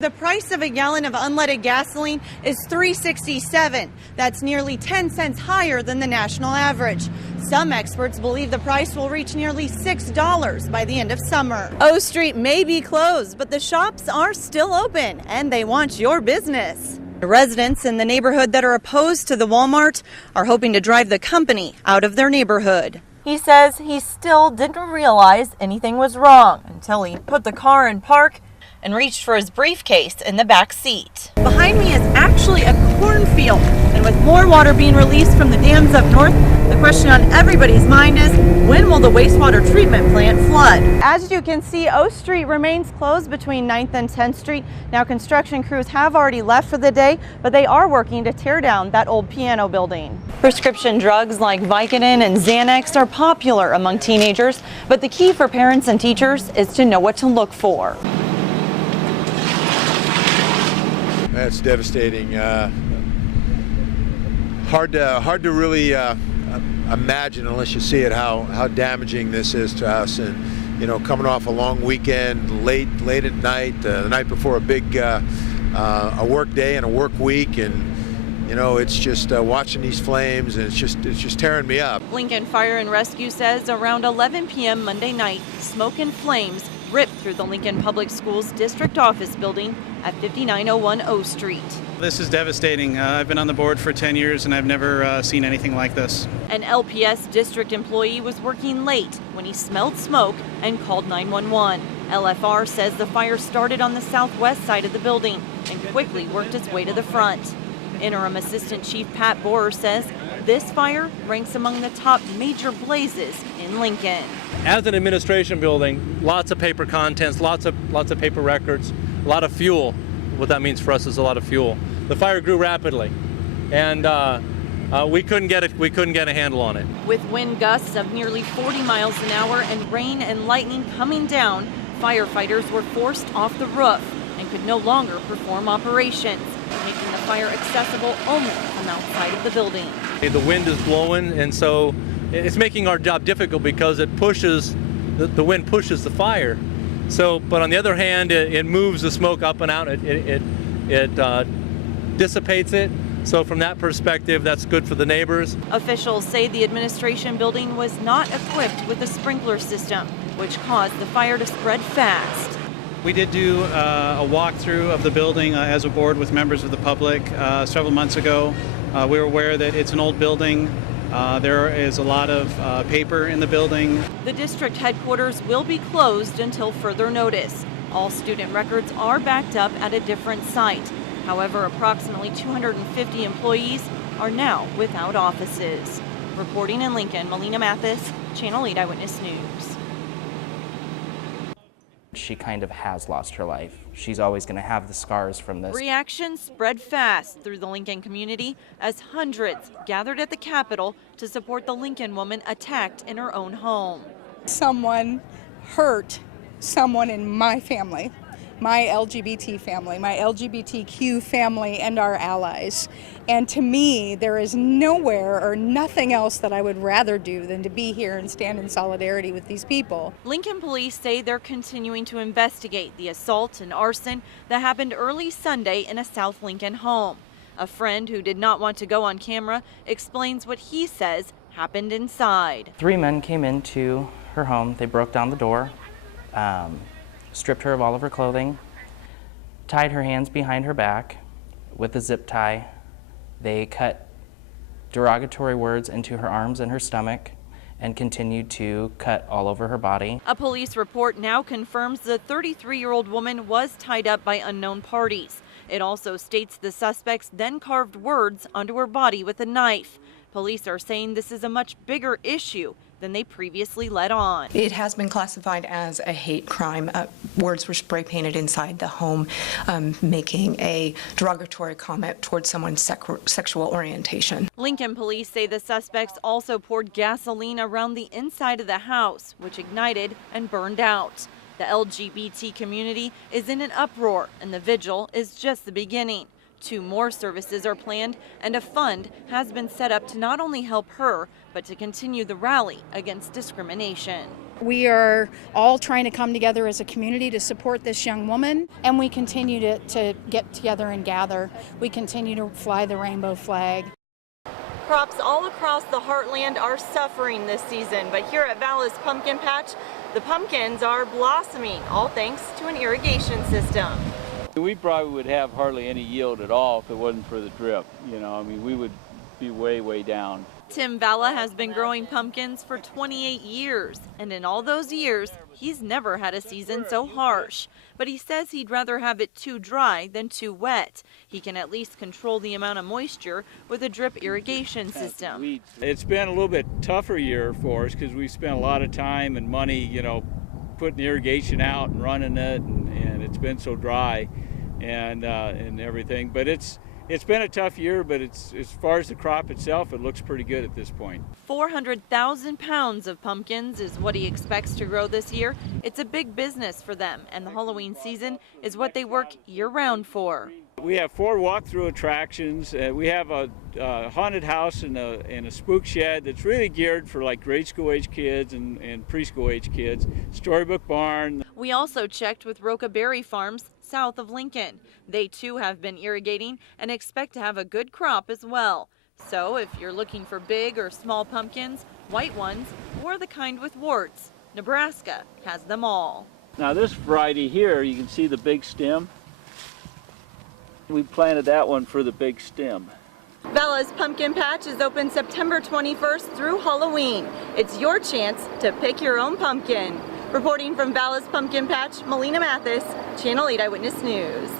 The price of a gallon of unleaded gasoline is $3.67. That's nearly 10 cents higher than the national average. Some experts believe the price will reach nearly $6 by the end of summer. O Street may be closed, but the shops are still open, and they want your business. The residents in the neighborhood that are opposed to the Walmart are hoping to drive the company out of their neighborhood. He says he still didn't realize anything was wrong until he put the car in park and reached for his briefcase in the back seat. Behind me is actually a cornfield, and with more water being released from the dams up north, the question on everybody's mind is, when will the wastewater treatment plant flood? As you can see, O Street remains closed between 9th and 10th Street. Now, construction crews have already left for the day, but they are working to tear down that old piano building. Prescription drugs like Vicodin and Xanax are popular among teenagers, but the key for parents and teachers is to know what to look for. That's devastating. Hard to really imagine unless you see it how damaging this is to us. And you know, coming off a long weekend, late at night, the night before a big a work day and a work week, and you know, it's just watching these flames, and it's just tearing me up. Lincoln Fire and Rescue says around 11 p.m. Monday night, smoke and flames ripped through the Lincoln Public Schools district office building at 5901 O Street. This is devastating. I've been on the board for 10 years and I've never seen anything like this. An LPS district employee was working late when he smelled smoke and called 911. LFR says the fire started on the southwest side of the building and quickly worked its way to the front. Interim Assistant Chief Pat Borer says this fire ranks among the top major blazes in Lincoln. As an administration building, lots of paper contents, lots of paper records, a lot of fuel. What that means for us is a lot of fuel. The fire grew rapidly, and we couldn't get a handle on it. With wind gusts of nearly 40 miles an hour and rain and lightning coming down, firefighters were forced off the roof and could no longer perform operations, making the fire accessible only from outside of the building. The wind is blowing, and so it's making our job difficult because it pushes, the wind pushes the fire. So, but on the other hand, it moves the smoke up and out. It dissipates it. So from that perspective, that's good for the neighbors. Officials say the administration building was not equipped with a sprinkler system, which caused the fire to spread fast. We did do a walkthrough of the building as a board with members of the public several months ago. We were aware that it's an old building. There is a lot of paper in the building. The district headquarters will be closed until further notice. All student records are backed up at a different site. However, approximately 250 employees are now without offices. Reporting in Lincoln, Melina Matthes, Channel 8 Eyewitness News. She kind of has lost her life. She's always going to have the scars from this. Reactions spread fast through the Lincoln community as hundreds gathered at the Capitol to support the Lincoln woman attacked in her own home. Someone hurt someone in my family, my LGBT family, my LGBTQ family, and our allies. And to me, there is nowhere or nothing else that I would rather do than to be here and stand in solidarity with these people. Lincoln police say they're continuing to investigate the assault and arson that happened early Sunday in a South Lincoln home. A friend who did not want to go on camera explains what he says happened inside. 3 men came into her home. They broke down the door, stripped her of all of her clothing, tied her hands behind her back with a zip tie. They cut derogatory words into her arms and her stomach and continued to cut all over her body. A police report now confirms the 33-year-old woman was tied up by unknown parties. It also states the suspects then carved words onto her body with a knife. Police are saying this is a much bigger issue than they previously let on. It has been classified as a hate crime. Words were spray painted inside the home, making a derogatory comment towards someone's sexual orientation. Lincoln police say the suspects also poured gasoline around the inside of the house, which ignited and burned out. The LGBT community is in an uproar, and the vigil is just the beginning. 2 more services are planned, and a fund has been set up to not only help her, but to continue the rally against discrimination. We are all trying to come together as a community to support this young woman, and we continue to get together and gather. We continue to fly the rainbow flag. Crops all across the heartland are suffering this season, but here at Vallis Pumpkin Patch, the pumpkins are blossoming, all thanks to an irrigation system. We probably would have hardly any yield at all if it wasn't for the drip. We would be way down. Tim Valla has been growing pumpkins for 28 years, and in all those years, he's never had a season so harsh. But he says he'd rather have it too dry than too wet. He can at least control the amount of moisture with a drip irrigation system. It's been a little bit tougher year for us because we spent a lot of time and money, putting the irrigation out and running it, and it's been so dry and everything. But it's been a tough year, but as far as the crop itself, it looks pretty good at this point. 400,000 pounds of pumpkins is what he expects to grow this year. It's a big business for them, and the Halloween season is what they work year-round for. We have 4 walk-through attractions. We have a haunted house and a spook shed that's really geared for like grade school age kids and preschool age kids. Storybook barn. We also checked with Roca Berry Farms south of Lincoln. They too have been irrigating and expect to have a good crop as well. So if you're looking for big or small pumpkins, white ones, or the kind with warts, Nebraska has them all. Now this variety here, you can see the big stem. We planted that one for the big stem. Valla's Pumpkin Patch is open September 21st through Halloween. It's your chance to pick your own pumpkin. Reporting from Valla's Pumpkin Patch, Melina Matthes, Channel 8 Eyewitness News.